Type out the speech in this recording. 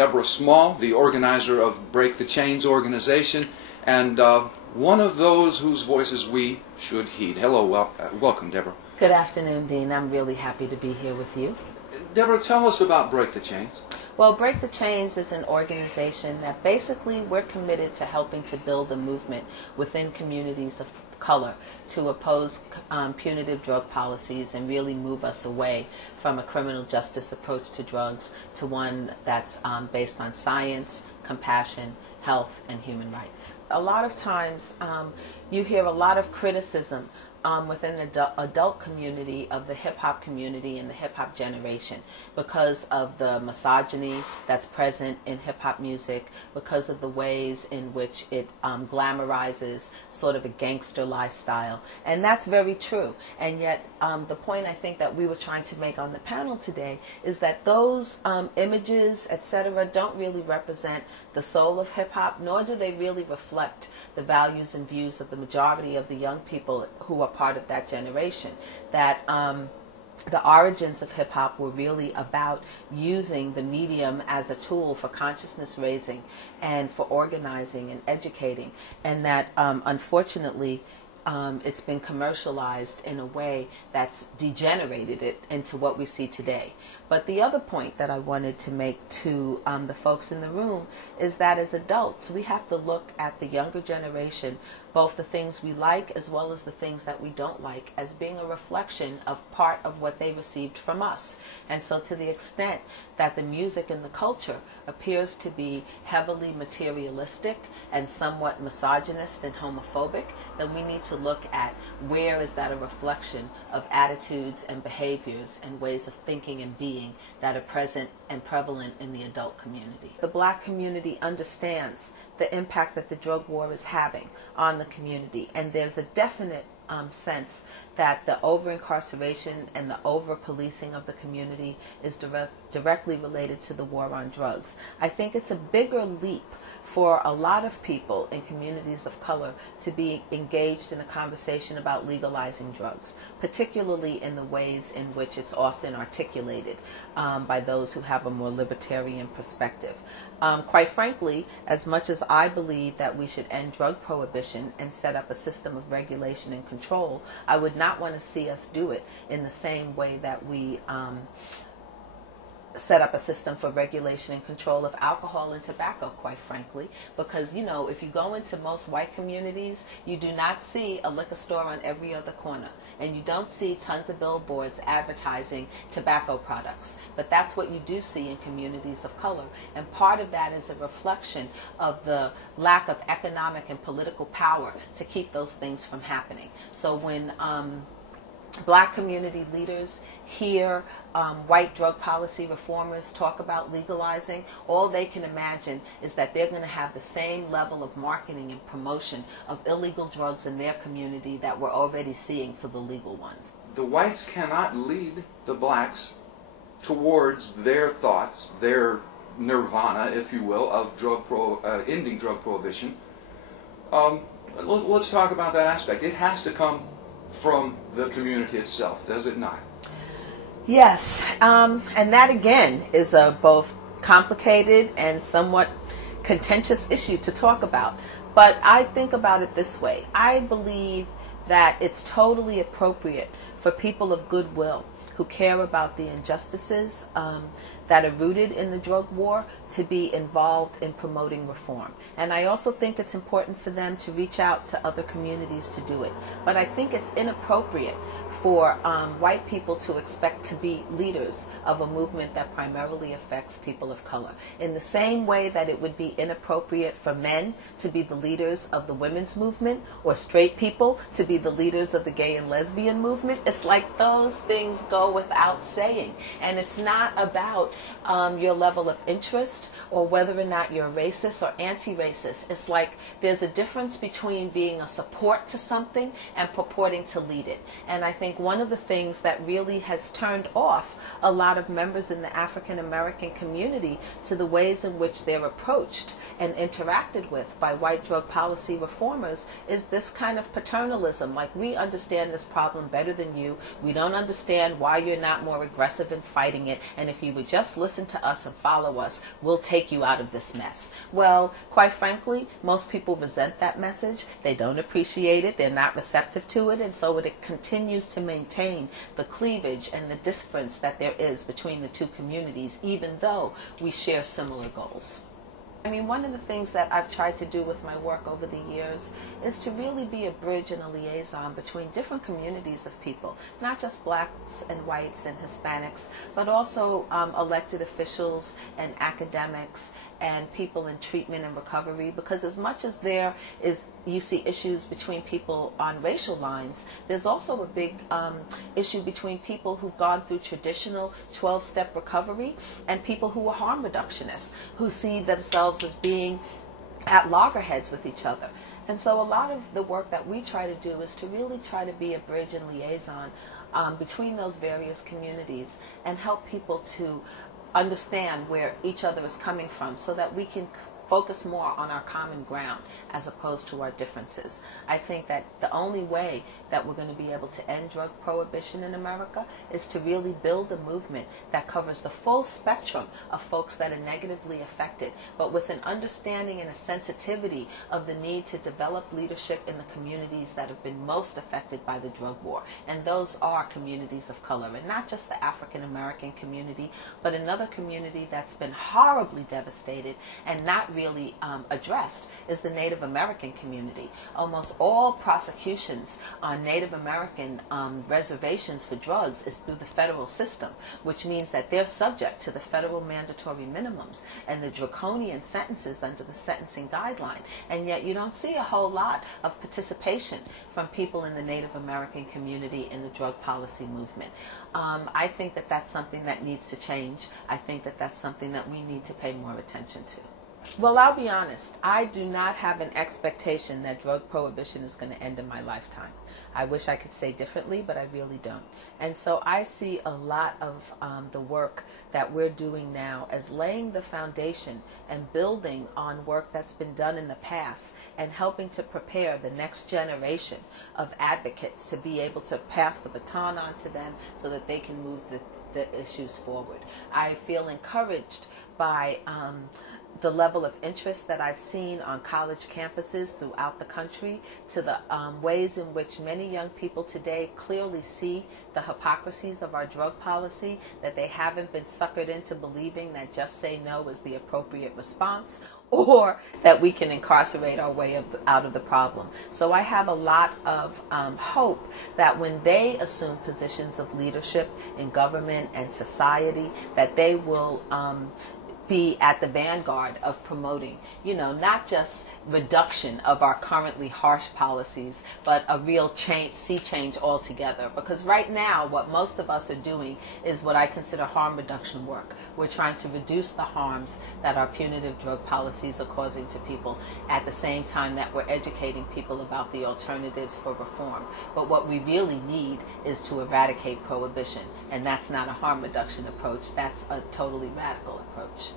Deborah Small, the organizer of Break the Chains organization, and one of those whose voices we should heed. Hello, welcome, Deborah. Good afternoon, Dean. I'm really happy to be here with you. Deborah, tell us about Break the Chains. Well, Break the Chains is an organization that basically we're committed to helping to build a movement within communities of color to oppose punitive drug policies and really move us away from a criminal justice approach to drugs to one that's based on science, compassion, health, and human rights. A lot of times you hear a lot of criticism within the adult community of the hip-hop community and the hip-hop generation because of the misogyny that's present in hip-hop music, because of the ways in which it glamorizes sort of a gangster lifestyle. And that's very true. And yet the point I think that we were trying to make on the panel today is that those images, etc., don't really represent the soul of hip-hop, nor do they really reflect the values and views of the majority of the young people who are part of that generation. That the origins of hip-hop were really about using the medium as a tool for consciousness raising and for organizing and educating, and that unfortunately it's been commercialized in a way that's degenerated it into what we see today. But the other point that I wanted to make to the folks in the room is that as adults, we have to look at the younger generation, both the things we like as well as the things that we don't like, as being a reflection of part of what they received from us. And so to the extent that the music and the culture appears to be heavily materialistic and somewhat misogynist and homophobic, then we need to look at where is that a reflection of attitudes and behaviors and ways of thinking and being that are present and prevalent in the adult community. The black community understands the impact that the drug war is having on the community, and there's a definite sense that the over-incarceration and the over-policing of the community is directly related to the war on drugs. I think it's a bigger leap for a lot of people in communities of color to be engaged in a conversation about legalizing drugs, particularly in the ways in which it's often articulated by those who have a more libertarian perspective. Quite frankly, as much as I believe that we should end drug prohibition and set up a system of regulation and control, I would not want to see us do it in the same way that we set up a system for regulation and control of alcohol and tobacco, quite frankly, because, you know, if you go into most white communities, you do not see a liquor store on every other corner, and you don't see tons of billboards advertising tobacco products. But that's what you do see in communities of color, and part of that is a reflection of the lack of economic and political power to keep those things from happening. So when black community leaders hear white drug policy reformers talk about legalizing, all they can imagine is that they're going to have the same level of marketing and promotion of illegal drugs in their community that we're already seeing for the legal ones. The whites cannot lead the blacks towards their thoughts, their nirvana, if you will, of ending drug prohibition. Let's talk about that aspect. It has to come from the community itself, does it not? Yes, and that again is a both complicated and somewhat contentious issue to talk about. But I think about it this way. I believe that it's totally appropriate for people of goodwill who care about the injustices that are rooted in the drug war to be involved in promoting reform. And I also think it's important for them to reach out to other communities to do it. But I think it's inappropriate for white people to expect to be leaders of a movement that primarily affects people of color. In the same way that it would be inappropriate for men to be the leaders of the women's movement, or straight people to be the leaders of the gay and lesbian movement, it's like those things go without saying. And it's not about your level of interest or whether or not you're racist or anti-racist. It's like there's a difference between being a support to something and purporting to lead it. And I think one of the things that really has turned off a lot of members in the African American community to the ways in which they're approached and interacted with by white drug policy reformers is this kind of paternalism. Like, we understand this problem better than you. We don't understand why you're not more aggressive in fighting it. And if you would just just listen to us and follow us, we'll take you out of this mess. Well, quite frankly, most people resent that message. They don't appreciate it. They're not receptive to it. And so it continues to maintain the cleavage and the difference that there is between the two communities, even though we share similar goals. I mean, one of the things that I've tried to do with my work over the years is to really be a bridge and a liaison between different communities of people, not just blacks and whites and Hispanics, but also elected officials and academics and people in treatment and recovery, because as much as there is, you see issues between people on racial lines, there's also a big issue between people who've gone through traditional 12-step recovery and people who are harm reductionists, who see themselves as being at loggerheads with each other. And so a lot of the work that we try to do is to really try to be a bridge and liaison between those various communities and help people to understand where each other is coming from so that we can focus more on our common ground as opposed to our differences. I think that the only way that we're going to be able to end drug prohibition in America is to really build a movement that covers the full spectrum of folks that are negatively affected, but with an understanding and a sensitivity of the need to develop leadership in the communities that have been most affected by the drug war. And those are communities of color, and not just the African American community, but another community that's been horribly devastated and not really addressed is the Native American community. Almost all prosecutions on Native American reservations for drugs is through the federal system, which means that they're subject to the federal mandatory minimums and the draconian sentences under the sentencing guideline. And yet you don't see a whole lot of participation from people in the Native American community in the drug policy movement. I think that that's something that needs to change. I think that that's something that we need to pay more attention to. Well, I'll be honest. I do not have an expectation that drug prohibition is going to end in my lifetime. I wish I could say differently, but I really don't. And so I see a lot of the work that we're doing now as laying the foundation and building on work that's been done in the past and helping to prepare the next generation of advocates to be able to pass the baton on to them so that they can move the issues forward. I feel encouraged by the level of interest that I've seen on college campuses throughout the country, to the ways in which many young people today clearly see the hypocrisies of our drug policy, that they haven't been suckered into believing that just say no is the appropriate response, or that we can incarcerate our way out of the problem. So I have a lot of hope that when they assume positions of leadership in government and society, that they will be at the vanguard of promoting, not just reduction of our currently harsh policies, but a real sea change altogether. Because right now, what most of us are doing is what I consider harm reduction work. We're trying to reduce the harms that our punitive drug policies are causing to people at the same time that we're educating people about the alternatives for reform. But what we really need is to eradicate prohibition, and that's not a harm reduction approach. That's a totally radical approach.